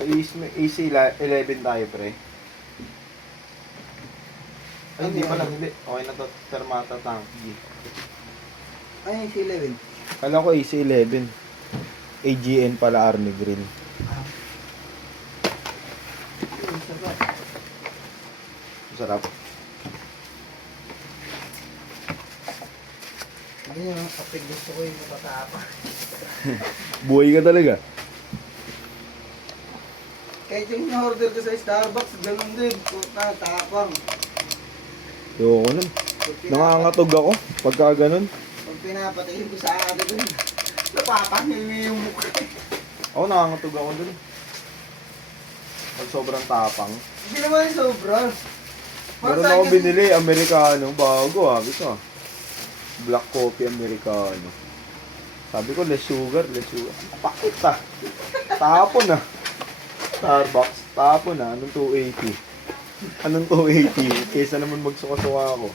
AC11 tayo, pre. Ay, hindi pala, hindi. Okay na to. Termata tank. Ay, AC11. Kala ko AC11. AGN pala, Army Green. Sarap. Masarap. Ano yun, kapag gusto ko yung matatapa. Buhay ka talaga. Kahit yung in-order ko sa Starbucks, ganun din. Puta, tapang. Ayoko nun. Nangangatog ako pagka ganun. Pag pinapatingin ko sa akin dun, napapanghingi yung mukha. Ako nangangatog ako dun. Pag sobrang tapang. Hindi naman yung sobra. Meron ako binili, Amerikano. Bago ah, ito. Black coffee Amerikano. Sabi ko, less sugar, less sugar. Pakit ah. Tapon ah. Starbucks, tapon ah. Anong 280? Anong 280? Kesa naman magsuka-suka ako.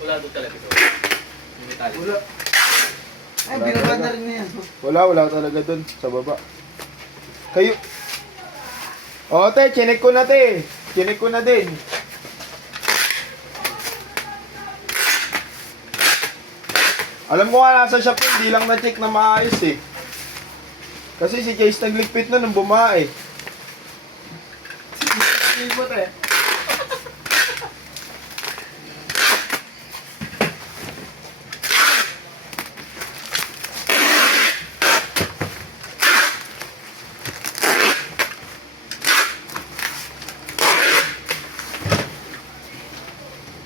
Wala doon talaga ito. Yung metallic. Wala. Ay, Wala binaba talaga. na rin niya. Wala talaga dun sa baba. Kayo. O, te, chinek ko na, te. Chinek ko na din. Alam ko nga nasa shop yun, di lang na-check na maayos eh. Kasi si Chase nagligpit na nung bumae. Ibot eh.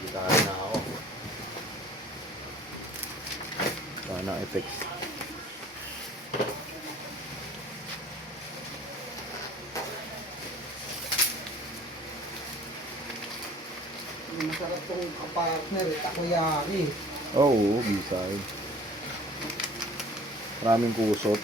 Gitara na ako. Sana effects. Masarap tong kapartner eh, takoyaki. Oo, bisa yun. Maraming kusot.